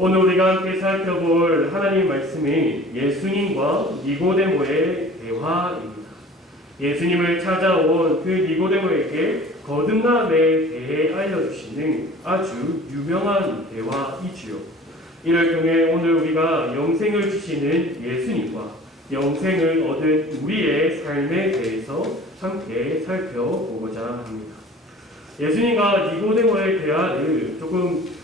오늘 우리가 함께 살펴볼 하나님 말씀은 예수님과 니고데모의 대화입니다. 예수님을 찾아온 그 니고데모에게 거듭남에 대해 알려주시는 아주 유명한 대화이지요. 이를 통해 오늘 우리가 영생을 주시는 예수님과 영생을 얻은 우리의 삶에 대해서 함께 살펴보고자 합니다. 예수님과 니고데모의 대화를 조금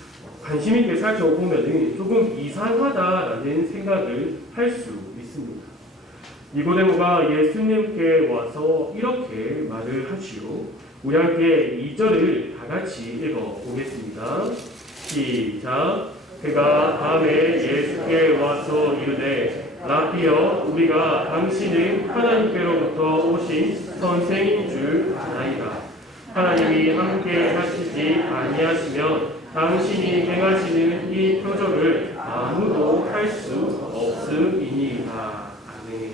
관심 있게 살펴보면 조금 이상하다라는 생각을 할 수 있습니다. 니고데모가 예수님께 와서 이렇게 말을 하지요. 우리 함께 2절을 다 같이 읽어보겠습니다. 시작. 그가 밤에 예수께 와서 이르되 라비여, 우리가 당신은 하나님께로부터 오신 선생인 줄 아나이다. 하나님이 함께 하시지 아니하시면 당신이 행하시는 이 표적을 아무도 할 수 없음이니이다. 아멘.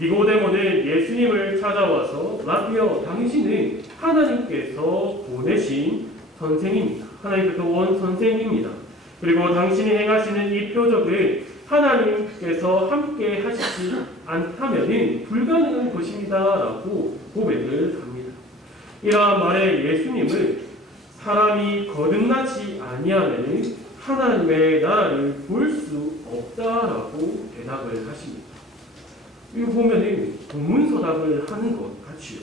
니고데모는 예수님을 찾아와서 라비여, 당신은 하나님께서 보내신 선생입니다. 하나님께서 온 선생입니다. 그리고 당신이 행하시는 이 표적을 하나님께서 함께 하시지 않다면 불가능한 것입니다. 라고 고백을 합니다. 이러한 말에 예수님은 사람이 거듭나지 아니하면 하나님의 나라를 볼 수 없다라고 대답을 하십니다. 이거 보면 동문서답을 하는 것 같지요.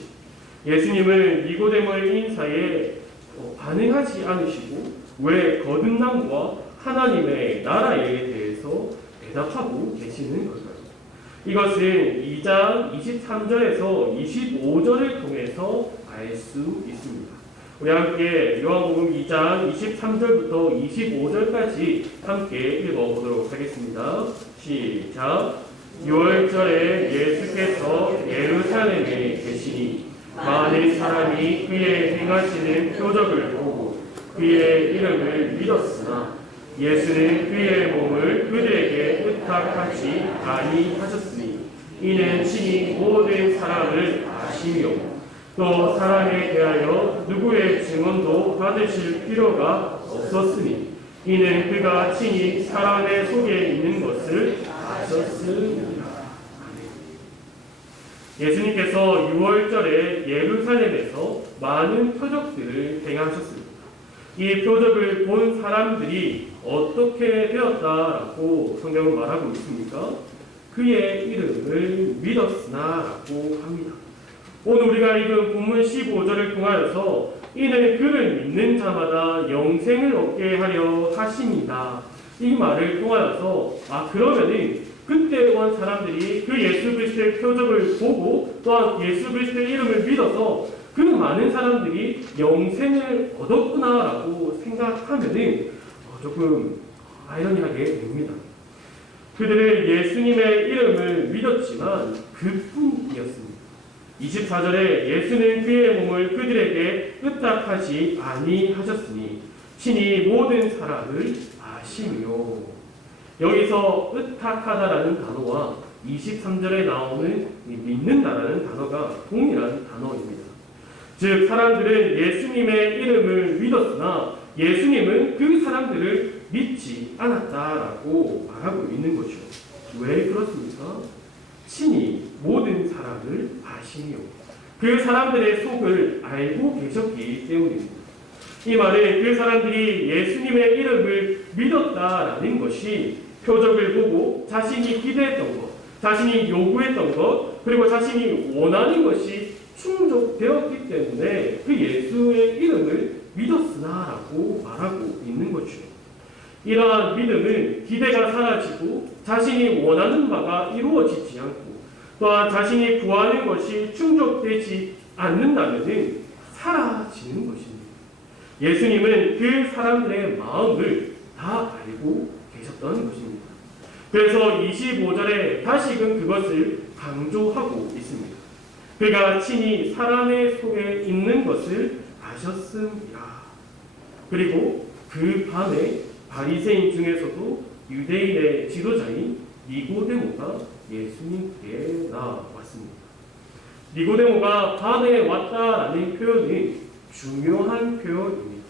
예수님은 니고데모의 인사에 반응하지 않으시고 왜 거듭남과 하나님의 나라에 대해서 대답하고 계시는 걸까요? 이것은 2장 23절에서 25절을 통해서 알 수 있습니다. 우리 함께 요한복음 2장 23절부터 25절까지 함께 읽어보도록 하겠습니다. 시작. 6월절에 예수께서 예루살렘에 계시니 많은 사람이 그의 행하시는 표적을 보고 그의 이름을 믿었으나 예수는 그의 몸을 그들에게 의탁하지 아니하셨으니 이는 친히 모든 사람을 아시며 또 사람에 대하여 누구의 증언도 받으실 필요가 없었으니 이는 그가 친히 사람의 속에 있는 것을 아셨습니다. 예수님께서 6월절에 예루살렘에서 많은 표적들을 행하셨습니다. 이 표적을 본 사람들이 어떻게 되었다라고 성경은 말하고 있습니까? 그의 이름을 믿었으나 라고 합니다. 오늘 우리가 읽은 본문 15절을 통하여서 이는 그를 믿는 자마다 영생을 얻게 하려 하십니다. 이 말을 통하여서 그러면은 그때 온 사람들이 그 예수 그리스도의 표적을 보고 또한 예수 그리스도의 이름을 믿어서 그 많은 사람들이 영생을 얻었구나라고 생각하면은 조금 아이러니하게 됩니다. 그들은 예수님의 이름을 믿었지만 그뿐이었습니다. 24절에 예수는 그의 몸을 그들에게 의탁하지 아니하셨으니 친히 모든 사람을 아시며, 여기서 의탁하다라는 단어와 23절에 나오는 믿는다라는 단어가 동일한 단어입니다. 즉 사람들은 예수님의 이름을 믿었으나 예수님은 그 사람들을 믿지 않았다라고 말하고 있는 것이죠. 왜 그렇습니까? 친히 모든 사람을 아시며 그 사람들의 속을 알고 계셨기 때문입니다. 이 말은 그 사람들이 예수님의 이름을 믿었다라는 것이 표적을 보고 자신이 기대했던 것, 자신이 요구했던 것, 그리고 자신이 원하는 것이 충족되었기 때문에 그 예수의 이름을 믿었으나라고 말하고 있는 것이죠. 이러한 믿음은 기대가 사라지고 자신이 원하는 바가 이루어지지 않고 또한 자신이 구하는 것이 충족되지 않는다면 사라지는 것입니다. 예수님은 그 사람들의 마음을 다 알고 계셨던 것입니다. 그래서 25절에 다시금 그것을 강조하고 있습니다. 그가 친히 사람의 속에 있는 것을 아셨습니다. 그리고 그 밤에 바리새인 중에서도 유대인의 지도자인 니고데모가 예수님께 나왔습니다. 니고데모가 밤에 왔다라는 표현은 중요한 표현입니다.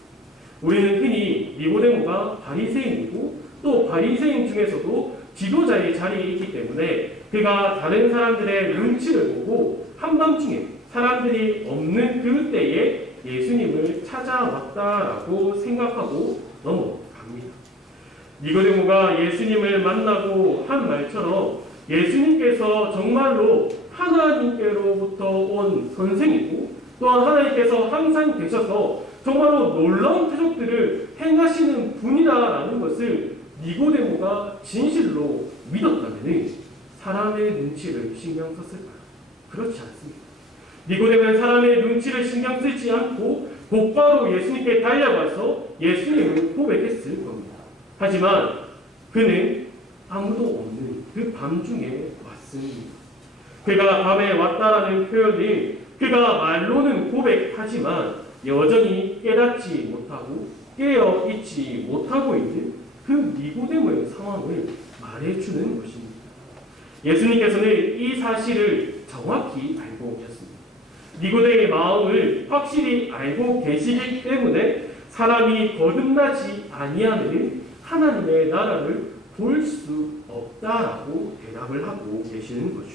우리는 흔히 니고데모가 바리새인이고 또 바리새인 중에서도 지도자의 자리에 있기 때문에 그가 다른 사람들의 눈치를 보고 한밤중에 사람들이 없는 그때에 예수님을 찾아왔다라고 생각하고 넘어갑니다. 니고데모가 예수님을 만나고 한 말처럼 예수님께서 정말로 하나님께로부터 온 선생이고 또한 하나님께서 항상 계셔서 정말로 놀라운 표적들을 행하시는 분이다라는 것을 니고데모가 진실로 믿었다면 사람의 눈치를 신경 썼을까요? 그렇지 않습니다. 니고데모는 사람의 눈치를 신경 쓰지 않고 곧바로 예수님께 달려가서 예수님을 고백했을 겁니다. 하지만 그는 아무도 없는 그 밤중에 왔습니다. 그가 밤에 왔다라는 표현을 그가 말로는 고백하지만 여전히 깨닫지 못하고 깨어있지 못하고 있는 그 니고데모의 상황을 말해주는 것입니다. 예수님께서는 이 사실을 정확히 알고 계셨습니다. 니고데모의 마음을 확실히 알고 계시기 때문에 사람이 거듭나지 아니하는 하나님의 나라를 볼 수 없다라고 대답을 하고 계시는 거죠.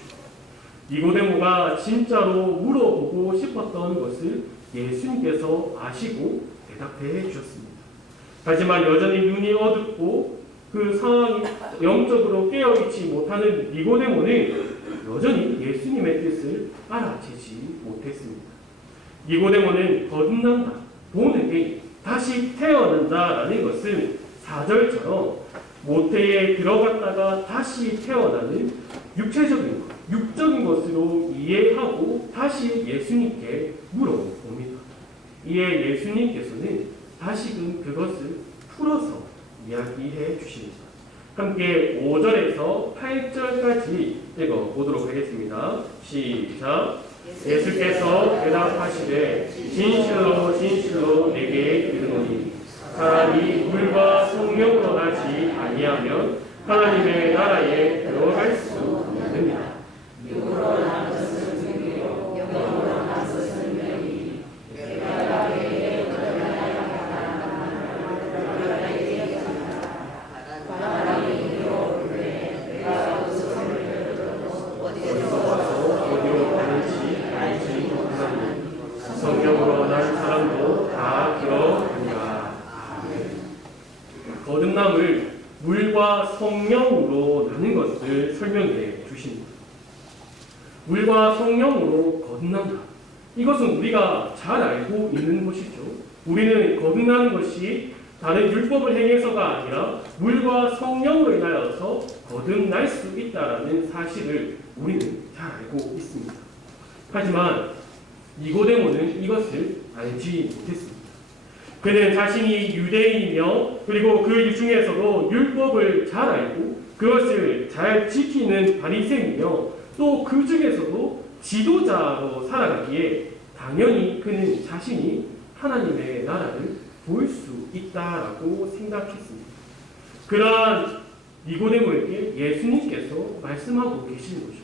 니고데모가 진짜로 물어보고 싶었던 것을 예수님께서 아시고 대답해 주셨습니다. 하지만 여전히 눈이 어둡고 그 상황이 영적으로 깨어있지 못하는 니고데모는 여전히 예수님의 뜻을 알아채지 못했습니다. 니고데모는 거듭난다, 보내게 다시 태어난다라는 것을 4절처럼 모태에 들어갔다가 다시 태어나는 육체적인 것, 육적인 것으로 이해하고 다시 예수님께 물어봅니다. 이에 예수님께서는 다시금 그것을 풀어서 이야기해 주십니다. 함께 5절에서 8절까지 읽어보도록 하겠습니다. 시작. 예수께서 대답하시되 진실로 진실로 내게 이르노니 사람이 물과 성령으로 나지 아니하면 하나님의 나라에 들어갈 수 없느니라. 육으로 난 것은 생명이요 영으로 난 것은 명이니 내가 나에게 바람이 들어오는데 내가 그 소리를 듣고 어디서 와서 어디로 가는지 알지 못하니 성령으로 난 사람도 다 그러하니라. 거듭남을 물과 성령으로 나는 것을 설명해 주십니다. 물과 성령으로 거듭난다. 이것은 우리가 잘 알고 있는 것이죠. 우리는 거듭나는 것이 다른 율법을 행해서가 아니라 물과 성령으로 인하여서 거듭날 수 있다는 사실을 우리는 잘 알고 있습니다. 하지만 니고데모는 이것을 알지 못했습니다. 그는 자신이 유대인이며 그리고 그 중에서도 율법을 잘 알고 그것을 잘 지키는 바리새인이며 또 그 중에서도 지도자로 살아가기에 당연히 그는 자신이 하나님의 나라를 볼 수 있다라고 생각했습니다. 그러한 니고데모에게 예수님께서 말씀하고 계시는 거죠.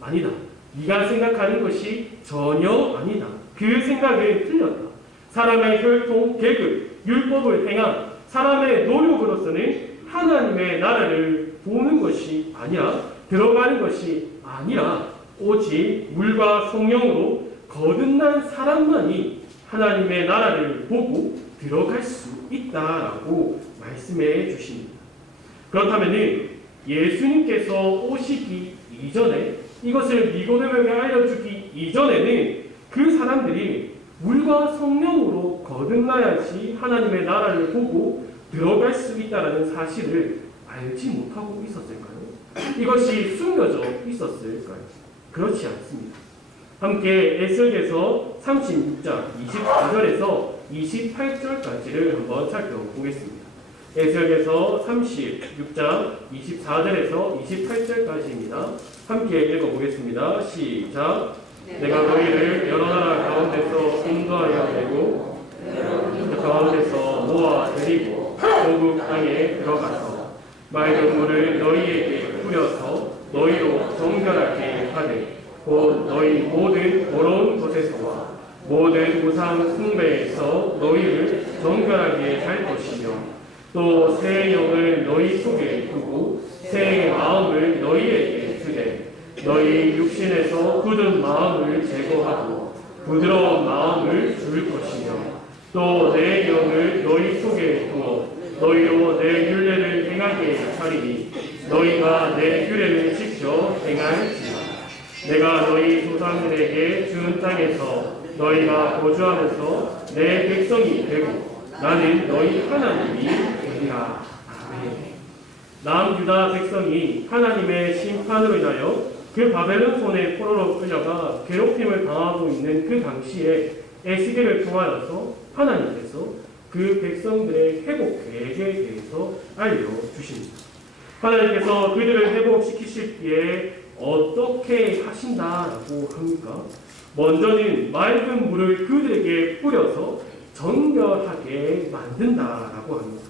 아니다. 네가 생각하는 것이 전혀 아니다. 그 생각은 틀렸다. 사람의 혈통, 계급, 율법을 행한 사람의 노력으로서는 하나님의 나라를 보는 것이 아니야. 들어가는 것이 아니라 오직 물과 성령으로 거듭난 사람만이 하나님의 나라를 보고 들어갈 수 있다라고 말씀해 주십니다. 그렇다면 예수님께서 오시기 이전에 이것을 니고데모에게 알려주기 이전에는 그 사람들이 물과 성령으로 거듭나야지 하나님의 나라를 보고 들어갈 수 있다는 사실을 알지 못하고 있었을까요? 이것이 숨겨져 있었을까요? 그렇지 않습니다. 함께 에스겔서 36장 24절에서 28절까지를 한번 살펴보겠습니다. 에스겔서 36장 24절에서 28절까지입니다. 함께 읽어보겠습니다. 시작. 내가 너희를 여러 나라 가운데서 인도하여 내고 그 가운데서 모아 데리고 고국 땅에 들어가서 맑은 물을 너희에게 뿌려서 너희로 정결하게 하되 곧 너희 모든 더러운 곳에서와 모든 우상 숭배에서 너희를 정결하게 할 것이며 또 새 영을 너희 속에 두고 새 마음을 너희에게 주되 너희 육신에서 굳은 마음을 제거하고 부드러운 마음을 줄 것이며 또 내 영을 너희 속에 두어 너희로 내 율례를 행하게 하리니 너희가 내 규례를 지켜 행할지라. 내가 너희 조상들에게 준 땅에서 너희가 거주하면서 내 백성이 되고 나는 너희 하나님이 되리라. 아멘. 남유다 백성이 하나님의 심판으로 인하여 그 바벨론 손에 포로로 끌려가 괴롭힘을 당하고 있는 그 당시에 에스겔을 통하여서 하나님께서 그 백성들의 회복 계획에 대해서 알려주십니다. 하나님께서 그들을 회복시키실 때에 어떻게 하신다라고 합니까? 먼저는 맑은 물을 그들에게 뿌려서 정결하게 만든다라고 합니다.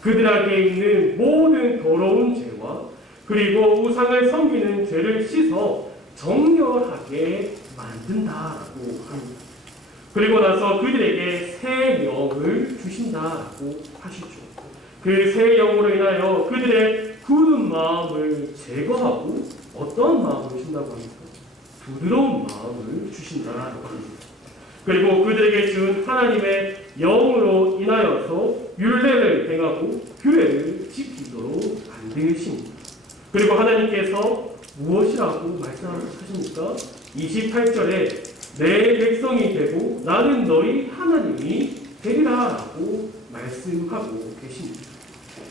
그들에게 있는 모든 더러운 죄와 그리고 우상을 섬기는 죄를 씻어 정결하게 만든다라고 합니다. 그리고 나서 그들에게 새 영을 주신다라고 하시죠. 그 새 영으로 인하여 그들의 굳은 마음을 제거하고 어떤 마음을 주신다고 합니까? 부드러운 마음을 주신다라고 합니다. 그리고 그들에게 준 하나님의 영으로 인하여서 율례를 행하고 규례를 지키도록 만드십니다. 그리고 하나님께서 무엇이라고 말씀하십니까? 28절에 내 백성이 되고 나는 너희 하나님이 되리라 라고 말씀하고 계십니다.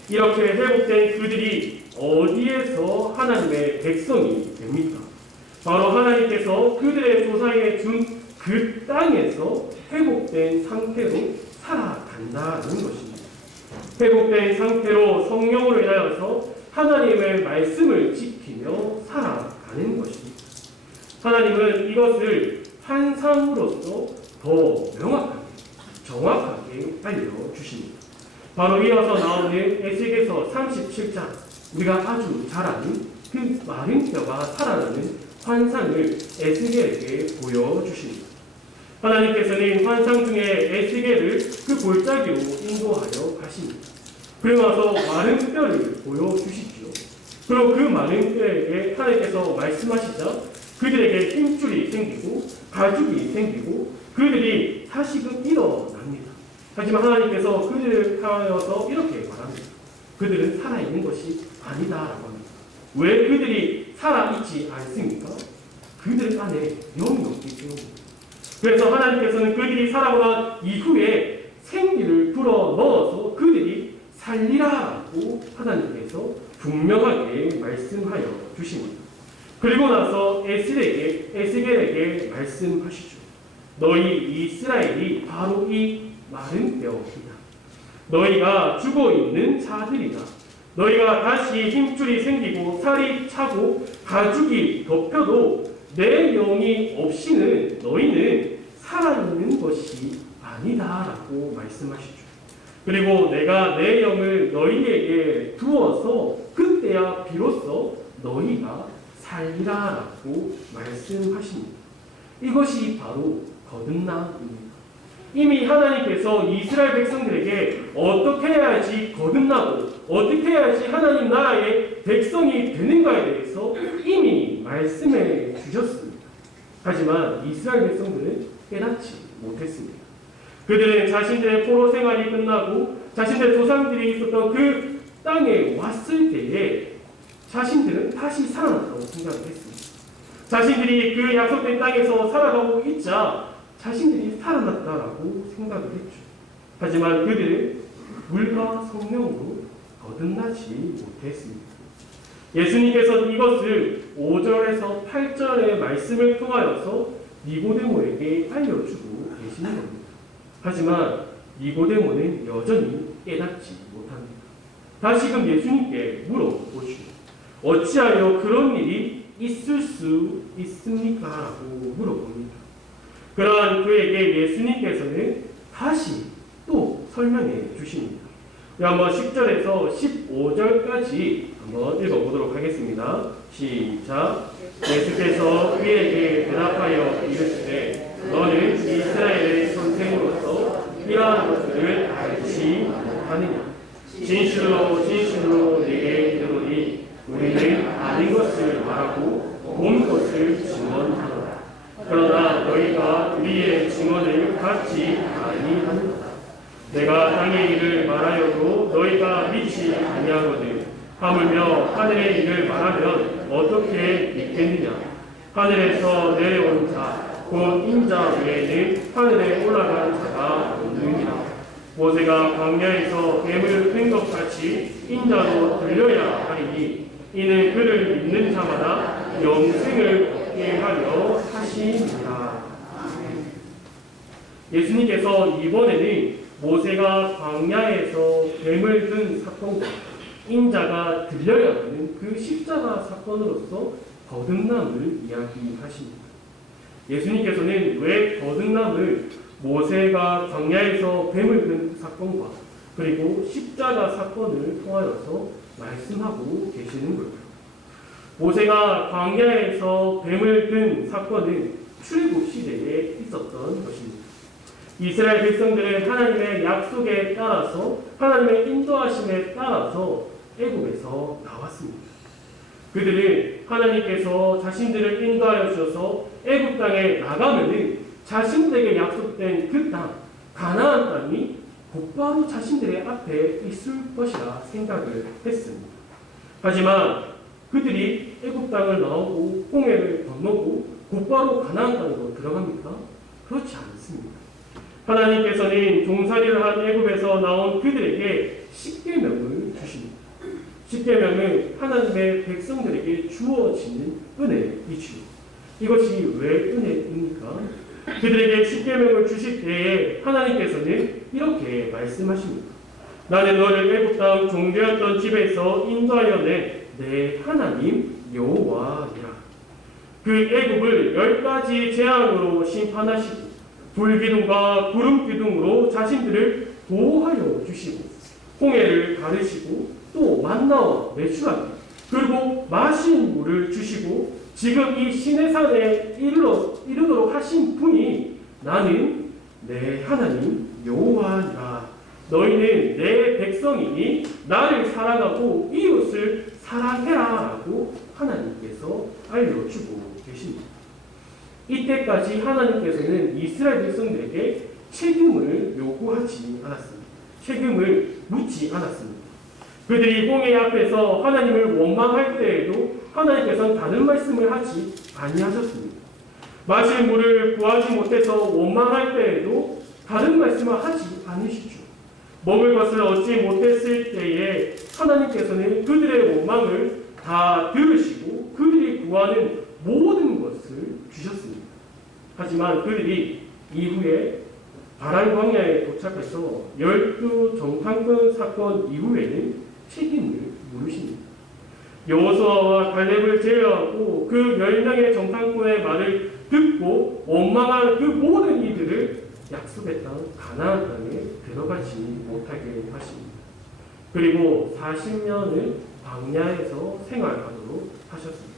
이렇게 회복된 그들이 어디에서 하나님의 백성이 됩니까? 바로 하나님께서 그들의 조상에 준 그 땅에서 회복된 상태로 살아간다는 것입니다. 회복된 상태로 성령으로 인하여서 하나님의 말씀을 지키며 살아가는 것입니다. 하나님은 이것을 환상으로서 더 명확하게, 정확하게 알려주십니다. 바로 이어서 나오는 에스겔서 37장, 우리가 아주 잘 아는 그 마른 뼈가 살아나는 환상을 에스겔에게 보여주십니다. 하나님께서는 환상 중에 에스겔을 그 골짜기로 인도하여 가십니다. 그리고 나서 마른 뼈를 보여주시죠. 그리고 그 마른 뼈에게 하나님께서 말씀하시자 그들에게 힘줄이 생기고 가죽이 생기고 그들이 다시금 일어납니다. 하지만 하나님께서 그들을 하여서 이렇게 말합니다. 그들은 살아있는 것이 아니다라고 합니다. 왜 그들이 살아있지 않습니까? 그들 안에 영이 없기 때문입니다. 그래서 하나님께서는 그들이 살아고 난 이후에 생기를 불어 넣어서 그들이 살리라고 하나님께서 분명하게 말씀하여 주십니다. 그리고 나서 에스겔에게 말씀하시죠. 너희 이스라엘이 바로 이 마른 뼈이다. 너희가 죽어 있는 자들이다. 너희가 다시 힘줄이 생기고 살이 차고 가죽이 덮여도 내 영이 없이는 너희는 살아있는 것이 아니다라고 말씀하시죠. 그리고 내가 내 영을 너희에게 두어서 그때야 비로소 너희가 살리라라고 말씀하십니다. 이것이 바로 거듭남입니다. 이미 하나님께서 이스라엘 백성들에게 어떻게 해야지 거듭나고 어떻게 해야지 하나님 나라의 백성이 되는가에 대해서 이미 말씀해 주셨습니다. 하지만 이스라엘 백성들은 깨닫지 못했습니다. 그들은 자신들의 포로 생활이 끝나고 자신들의 조상들이 있었던 그 땅에 왔을 때에 자신들은 다시 살아났다고 생각을 했습니다. 자신들이 그 약속된 땅에서 살아가고 있자 자신들이 살아났다라고 생각을 했죠. 하지만 그들은 물과 성령으로 거듭나지 못했습니다. 예수님께서 이것을 5절에서 8절의 말씀을 통하여서 니고데모에게 알려주고 계시는 겁니다. 하지만 니고데모는 여전히 깨닫지 못합니다. 다시금 예수님께 물어보시오. 어찌하여 그런 일이 있을 수 있습니까? 라고 물어봅니다. 그러한 그에게 예수님께서는 다시 또 설명해 주십니다. 한번 10절에서 15절까지 한번 읽어보도록 하겠습니다. 시작. 예수께서 그에게 대답하여 이르시되 너는 이스라엘의 선생으로서 이러한 것들을 알지 못하느냐? 진실로 진실로 네게 이르노니 우리는 아닌 것을 말하고 본 것을 증언하노라. 그러나 너희가 우리의 증언을 받지 아니하는도다. 내가 땅의 일을 말하여도 너희가 믿지 아니하거든. 하물며 하늘의 일을 말하면 어떻게 믿겠느냐? 하늘에서 내려온 자, 곧 인자 외에는 하늘에 올라간 자가 없느니라. 모세가 광야에서 뱀을 뺀 것 같이 인자도 들려야 하리니 이는 그를 믿는 자마다 영생을 얻게 하려 하심이라. 예수님께서 이번에는 모세가 광야에서 뱀을 든 사건과 인자가 들려야 하는 그 십자가 사건으로서 거듭남을 이야기하십니다. 예수님께서는 왜 거듭남을 모세가 광야에서 뱀을 든 사건과 그리고 십자가 사건을 통하여서 말씀하고 계시는 걸까요? 모세가 광야에서 뱀을 든 사건은 출애굽 시대에 있었던 것입니다. 이스라엘 백성들은 하나님의 약속에 따라서 하나님의 인도하심에 따라서 애굽에서 나왔습니다. 그들은 하나님께서 자신들을 인도하여 주셔서 애굽 땅에 나가면은 자신들에게 약속된 그 땅, 가나안 땅이 곧바로 자신들의 앞에 있을 것이라 생각을 했습니다. 하지만 그들이 애굽 땅을 나오고 홍해를 건너고 곧바로 가나안 땅으로 들어갑니까? 그렇지 않습니다. 하나님께서는 종살이를 한 애굽에서 나온 그들에게 십계명을 주십니다. 십계명은 하나님의 백성들에게 주어지는 은혜이지요. 이것이 왜 은혜입니까? 그들에게 십계명을 주실 때에 하나님께서는 이렇게 말씀하십니다. 나는 너를 애굽 땅 종되었던 집에서 인도하여 낸 내 하나님 여호와니라. 그 애굽을 10가지 재앙으로 심판하시고 불기둥과 구름기둥으로 자신들을 보호하여 주시고 홍해를 가르시고 또 만나와 메추라기 그리고 마신 물을 주시고 지금 이 시내산에 이르도록 하신 분이 나는 내 하나님 여호와니라. 너희는 내 백성이니 나를 사랑하고 이웃을 사랑해라 라고 하나님께서 알려주고 계십니다. 이때까지 하나님께서는 이스라엘 백성들에게 책임을 요구하지 않았습니다. 책임을 묻지 않았습니다. 그들이 홍해 앞에서 하나님을 원망할 때에도 하나님께서는 다른 말씀을 하지 아니하셨습니다. 마실 물을 구하지 못해서 원망할 때에도 다른 말씀을 하지 않으시죠. 먹을 것을 얻지 못했을 때에 하나님께서는 그들의 원망을 다 들으시고 그들이 구하는 모든 것을 주셨습니다. 하지만 그들이 이후에 바란 광야에 도착해서 12 정탐꾼 사건 이후에는 책임을 물으십니다. 여호수아와 갈렙을 제외하고 그 10명의 정탐꾼의 말을 듣고 원망한 그 모든 이들을 약속의 땅 가나안 땅에 들어가지 못하게 하십니다. 그리고 40년을 광야에서 생활하도록 하셨습니다.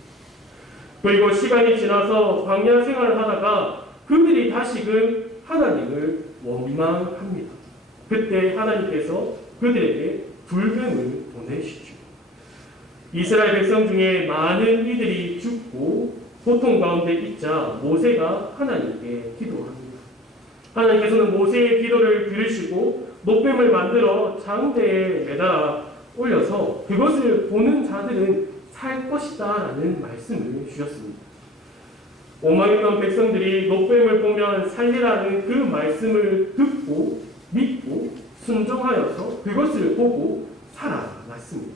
그리고 시간이 지나서 광야 생활을 하다가 그들이 다시금 하나님을 원망합니다. 그때 하나님께서 그들에게 불뱀을 보내시죠. 이스라엘 백성 중에 많은 이들이 죽고 고통 가운데 있자 모세가 하나님께 기도합니다. 하나님께서는 모세의 기도를 들으시고 목뱀을 만들어 장대에 매달아 올려서 그것을 보는 자들은 살 것이다 라는 말씀을 주셨습니다. 오만했던 백성들이 목뱀을 보면 살리라는 그 말씀을 듣고 믿고 순종하여서 그것을 보고 살아났습니다.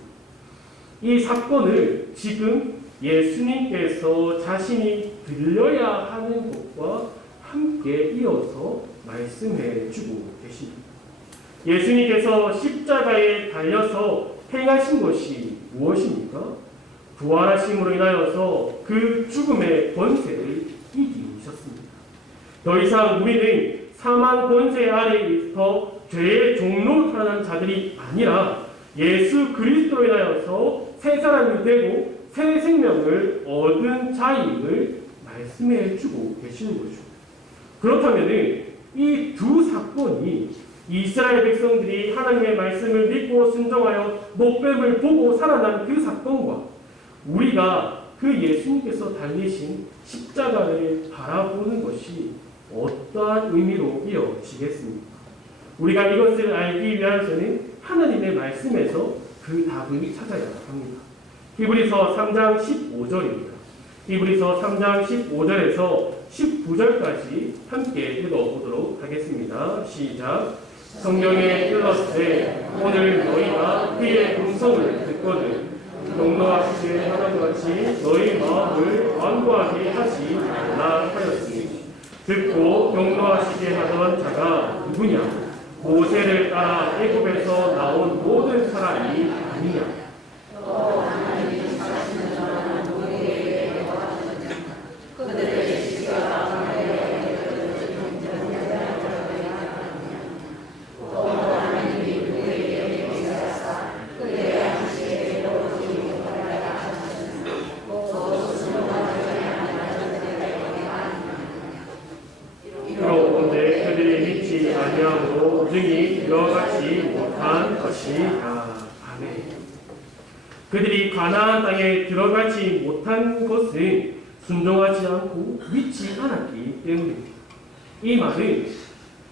이 사건을 지금 예수님께서 자신이 들려야 하는 것과 함께 이어서 말씀해 주고 계십니다. 예수님께서 십자가에 달려서 행하신 것이 무엇입니까? 부활하심으로 인하여서 그 죽음의 권세를 이기셨습니다. 더 이상 우리는 사망 권세 아래에서 죄의 종로로 살아난 자들이 아니라 예수 그리스도로 인하여서 새 사람이 되고 새 생명을 얻은 자임을 말씀해 주고 계시는 거죠. 그렇다면 이 두 사건이 이스라엘 백성들이 하나님의 말씀을 믿고 순종하여 목뱀을 보고 살아난 그 사건과 우리가 그 예수님께서 달리신 십자가를 바라보는 것이 어떠한 의미로 이어지겠습니까? 우리가 이것을 알기 위해서는 하나님의 말씀에서 그 답을 찾아야 합니다. 히브리서 3장 15절입니다. 히브리서 3장 15절에서 19절까지 함께 읽어보도록 하겠습니다. 시작. 성경에 뜰렀을 오늘 너희가 그의 음성을 듣거든 용노하시게 하나도 같이 너희 마음을 완고하게 하지 말라 하였으니 듣고 용노하시게 하던 자가 누구냐? 모세를 따라 애굽에서 나온 모든 사람이 아니냐? 아니함으로 능히 들어가지 못한 것이다. 아멘. 그들이 가나안 땅에 들어가지 못한 것은 순종하지 않고 믿지 않았기 때문입니다. 이 말은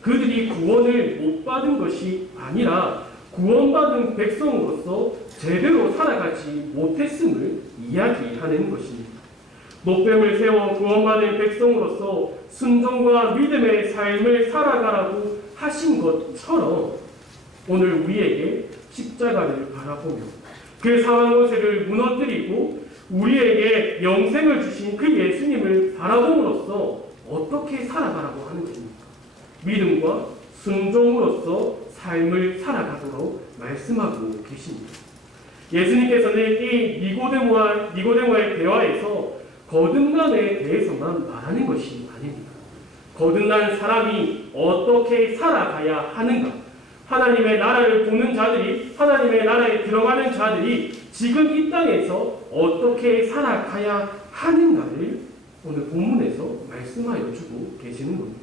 그들이 구원을 못 받은 것이 아니라 구원받은 백성으로서 제대로 살아가지 못했음을 이야기하는 것입니다. 목뱀을 세워 구원받은 백성으로서 순종과 믿음의 삶을 살아가라고 하신 것처럼 오늘 우리에게 십자가를 바라보며 그 상한 것을 무너뜨리고 우리에게 영생을 주신 그 예수님을 바라봄으로써 어떻게 살아가라고 하는 것입니까? 믿음과 순종으로서 삶을 살아가도록 말씀하고 계십니다. 예수님께서는 이 니고데모와의 대화에서 거듭남에 대해서만 말하는 것이 아닙니다. 거듭난 사람이 어떻게 살아가야 하는가? 하나님의 나라를 보는 자들이, 하나님의 나라에 들어가는 자들이 지금 이 땅에서 어떻게 살아가야 하는가를 오늘 본문에서 말씀하여 주고 계시는 겁니다.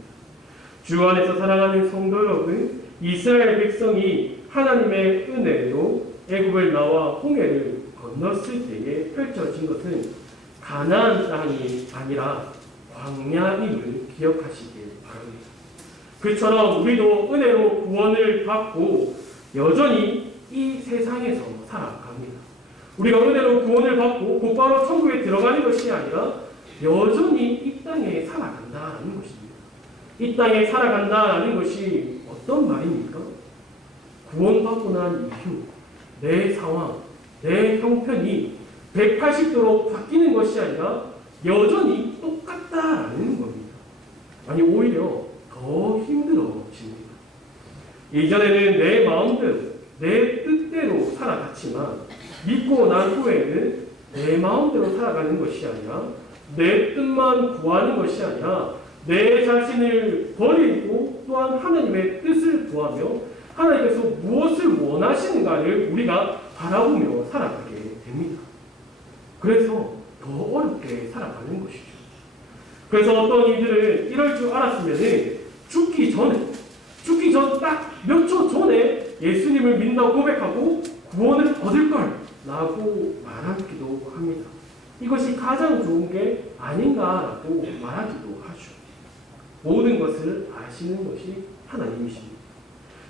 주 안에서 사랑하는 성도 여러분, 이스라엘 백성이 하나님의 은혜로 애굽을 나와 홍해를 건넜을 때에 펼쳐진 것은 가나안 땅이 아니라 광야임을 기억하시길 바랍니다. 그처럼 우리도 은혜로 구원을 받고 여전히 이 세상에서 살아갑니다. 우리가 은혜로 구원을 받고 곧바로 천국에 들어가는 것이 아니라 여전히 이 땅에 살아간다는 것입니다. 이 땅에 살아간다는 것이 어떤 말입니까? 구원받고 난 이후 내 상황, 내 형편이 180도로 바뀌는 것이 아니라 여전히 똑같다라는 겁니다. 아니 오히려 더 힘들어집니다. 예전에는 내 마음대로 내 뜻대로 살아갔지만 믿고 난 후에는 내 마음대로 살아가는 것이 아니라 내 뜻만 구하는 것이 아니라 내 자신을 버리고 또한 하나님의 뜻을 구하며 하나님께서 무엇을 원하시는가를 우리가 바라보며 살아가게 됩니다. 그래서 더 어렵게 살아가는 것이죠. 그래서 어떤 이들은 이럴 줄 알았으면 죽기 전 딱 몇 초 전에 예수님을 믿는다고 고백하고 구원을 얻을 걸 라고 말하기도 합니다. 이것이 가장 좋은 게 아닌가라고 말하기도 하죠. 모든 것을 아시는 것이 하나님이십니다.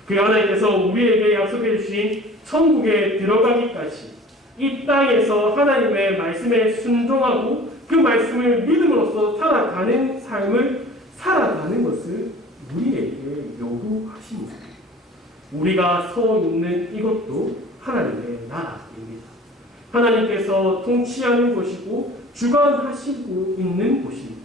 그 하나님께서 우리에게 약속해 주신 천국에 들어가기까지 이 땅에서 하나님의 말씀에 순종하고 그 말씀을 믿음으로써 살아가는 삶을 살아가는 것을 우리에게 요구하십니다. 우리가 서 있는 이것도 하나님의 나라입니다. 하나님께서 통치하는 곳이고 주관하시고 있는 곳입니다.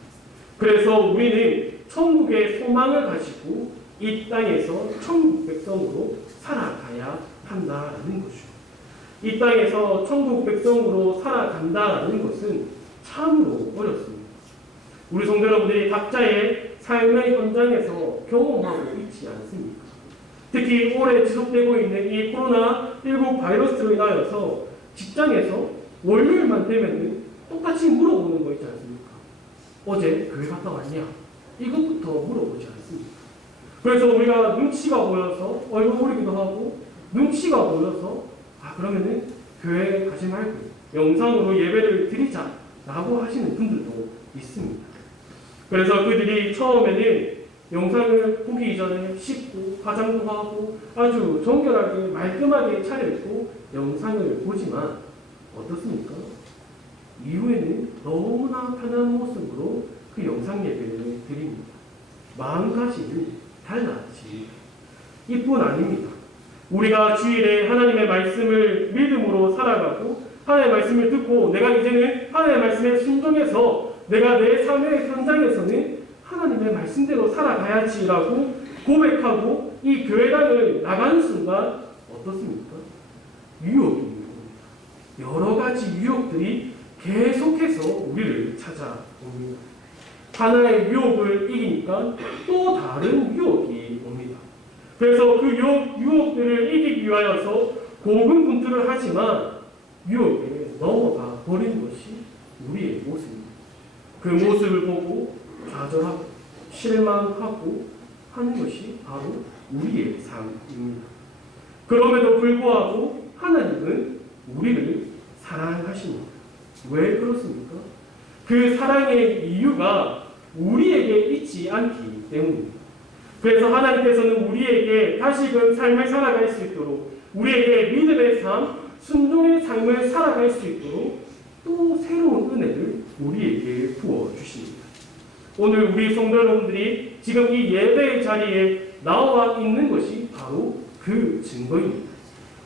그래서 우리는 천국의 소망을 가지고 이 땅에서 천국 백성으로 살아가야 한다는 것이죠. 이 땅에서 천국 백성으로 살아간다는 것은 참으로 어렵습니다. 우리 성도 여러분들이 각자의 삶의 현장에서 경험하고 있지 않습니까? 특히 올해 지속되고 있는 이 코로나19 바이러스로 인하여서 직장에서 월요일만 되면 똑같이 물어보는 거 있지 않습니까? 어제 교회 갔다 왔냐? 이것부터 물어보지 않습니다. 그래서 우리가 눈치가 보여서 얼버무리기도 하고 눈치가 보여서 그러면은 교회에 가지 말고 영상으로 예배를 드리자라고 하시는 분들도 있습니다. 그래서 그들이 처음에는 영상을 보기 이전에 씻고 화장도 하고 아주 정결하게 말끔하게 차려입고 영상을 보지만 어떻습니까? 이후에는 너무나 편한 모습으로 그 영상 예배를 드립니다. 마음가짐이 달라집니다. 이뿐 아닙니다. 우리가 주일에 하나님의 말씀을 믿음으로 살아가고 하나님의 말씀을 듣고 내가 이제는 하나님의 말씀에 순종해서 내가 내 삶의 현장에서는 하나님의 말씀대로 살아가야지라고 고백하고 이 교회당을 나가는 순간 어떻습니까? 유혹이 있는 겁니다. 여러 가지 유혹들이 계속해서 우리를 찾아옵니다. 하나의 유혹을 이기니까 또 다른 유혹이 옵니다. 그래서 그 유혹들을 이기기 위하여서 고군분투를 하지만 유혹에 넘어가 버리는 것이 우리의 모습입니다. 그 모습을 보고 좌절하고 실망하고 하는 것이 바로 우리의 삶입니다. 그럼에도 불구하고 하나님은 우리를 사랑하십니다. 왜 그렇습니까? 그 사랑의 이유가 우리에게 있지 않기 때문입니다. 그래서 하나님께서는 우리에게 다시금 삶을 살아갈 수 있도록 우리에게 믿음의 삶, 순종의 삶을 살아갈 수 있도록 또 새로운 은혜를 우리에게 부어주십니다. 오늘 우리 성도 여러분들이 지금 이 예배의 자리에 나와 있는 것이 바로 그 증거입니다.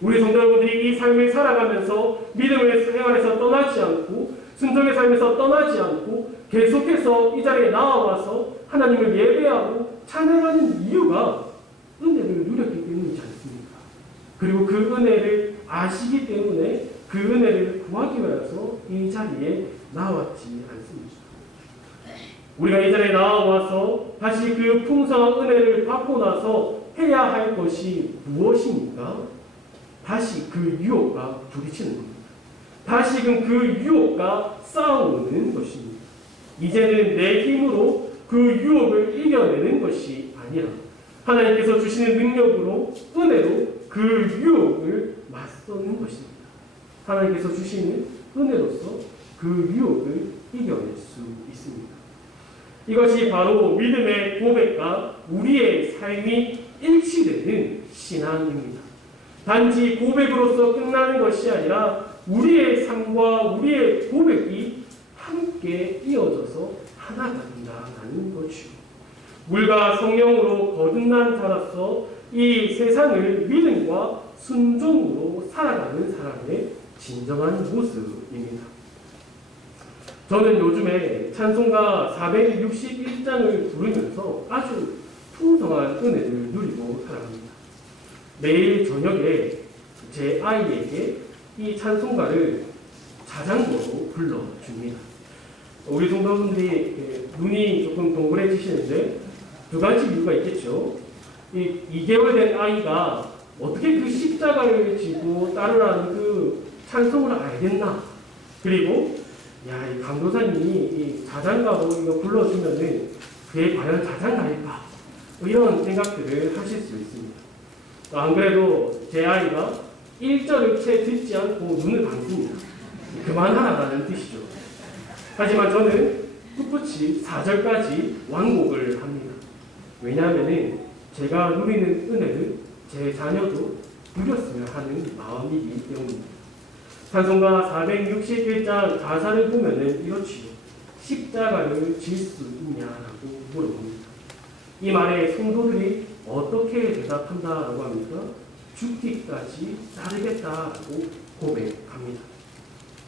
우리 성도 여러분들이 이 삶을 살아가면서 믿음의 생활에서 떠나지 않고 순종의 삶에서 떠나지 않고 계속해서 이 자리에 나와서 하나님을 예배하고 찬양하는 이유가 은혜를 누렸기 때문이지 않습니까? 그리고 그 은혜를 아시기 때문에 그 은혜를 구하기 위해서 이 자리에 나왔지 않습니다. 우리가 이 자리에 나와서 다시 그 풍성한 은혜를 받고 나서 해야 할 것이 무엇입니까? 다시 그 유혹과 부딪히는 겁니다. 다시금 그 유혹과 싸우는 것입니다. 이제는 내 힘으로 그 유혹을 이겨내는 것이 아니라 하나님께서 주시는 능력으로 은혜로 그 유혹을 맞서는 것입니다. 하나님께서 주시는 은혜로서 그 유혹을 이겨낼 수 있습니다. 이것이 바로 믿음의 고백과 우리의 삶이 일치되는 신앙입니다. 단지 고백으로서 끝나는 것이 아니라 우리의 삶과 우리의 고백이 함께 이어져서 하나가 된다는 것이요. 물과 성령으로 거듭난 자로서 이 세상을 믿음과 순종으로 살아가는 사람의 진정한 모습입니다. 저는 요즘에 찬송가 461장을 부르면서 아주 풍성한 은혜를 누리고 살아갑니다. 매일 저녁에 제 아이에게 이 찬송가를 자장고로 불러줍니다. 우리 성도분들이 눈이 조금 동그래지시는데 두 가지 이유가 있겠죠. 2개월 된 아이가 어떻게 그 십자가를 지고 따르라는 그 찬송을 알겠나? 그리고 이 강도사님이 이 자장가로 이거 불러주면은 그게 과연 자장가일까? 이런 생각들을 하실 수 있습니다. 안 그래도 제 아이가 1절을 채 듣지 않고 눈을 감습니다. 그만하라는 뜻이죠. 하지만 저는 꿋꿋이 4절까지 완곡을 합니다. 왜냐하면 제가 누리는 은혜를 제 자녀도 누렸으면 하는 마음이기 때문입니다. 찬송가 461장 가사를 보면은 이렇지요. 십자가를 질 수 있냐라고 물어봅니다. 이 말에 성도들이 어떻게 대답한다라고 합니까? 죽기까지 따르겠다라고 고백합니다.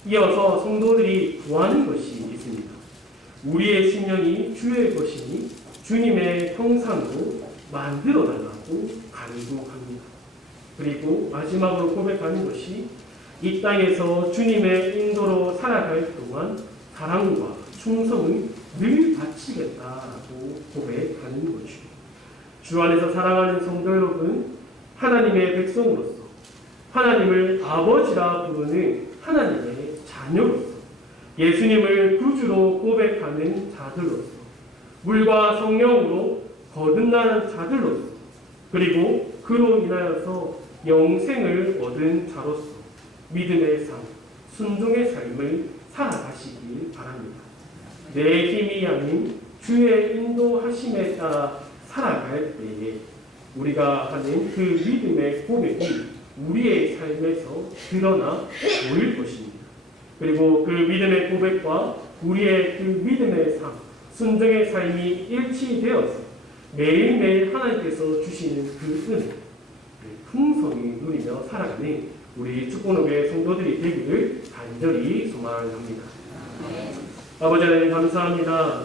이어서 성도들이 구하는 것이 있습니다. 우리의 심령이 주의 것이니 주님의 형상으로 만들어달라고 간구합니다. 그리고 마지막으로 고백하는 것이 이 땅에서 주님의 인도로 살아갈 동안 사랑과 충성을 늘 바치겠다라고 고백하는 것이죠. 주 안에서 사랑하는 성도 여러분, 하나님의 백성으로서 하나님을 아버지라 부르는 하나님의 자녀로서 예수님을 구주로 고백하는 자들로서 물과 성령으로 거듭나는 자들로서 그리고 그로 인하여서 영생을 얻은 자로서 믿음의 삶, 순종의 삶을 살아가시길 바랍니다. 내 힘이 아닌 주의 인도하심에 따라 살아갈 때에 우리가 하는 그 믿음의 고백이 우리의 삶에서 드러나 보일 것입니다. 그리고 그 믿음의 고백과 우리의 그 믿음의 삶, 순종의 삶이 일치되어서 매일매일 하나님께서 주시는 그 은혜, 풍성히 누리며 살아가는 우리 축복노교의 성도들이 되기를 간절히 소망합니다. 아버지 하나님 감사합니다.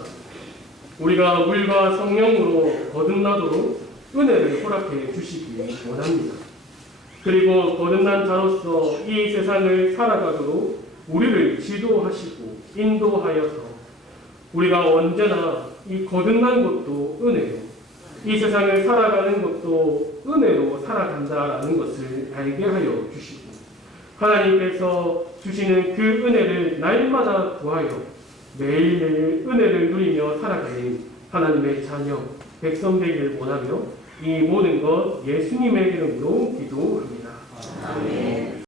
우리가 물과 성령으로 거듭나도록 은혜를 허락해 주시기 원합니다. 그리고 거듭난 자로서 이 세상을 살아가도록 우리를 지도하시고 인도하여서 우리가 언제나 이 거듭난 것도 은혜로, 이 세상을 살아가는 것도 은혜로 살아간다라는 것을 알게 하여 주시고 하나님께서 주시는 그 은혜를 날마다 구하여 매일매일 은혜를 누리며 살아가는 하나님의 자녀, 백성 되기를 원하며 이 모든 것 예수님의 이름으로 기도합니다. 아멘.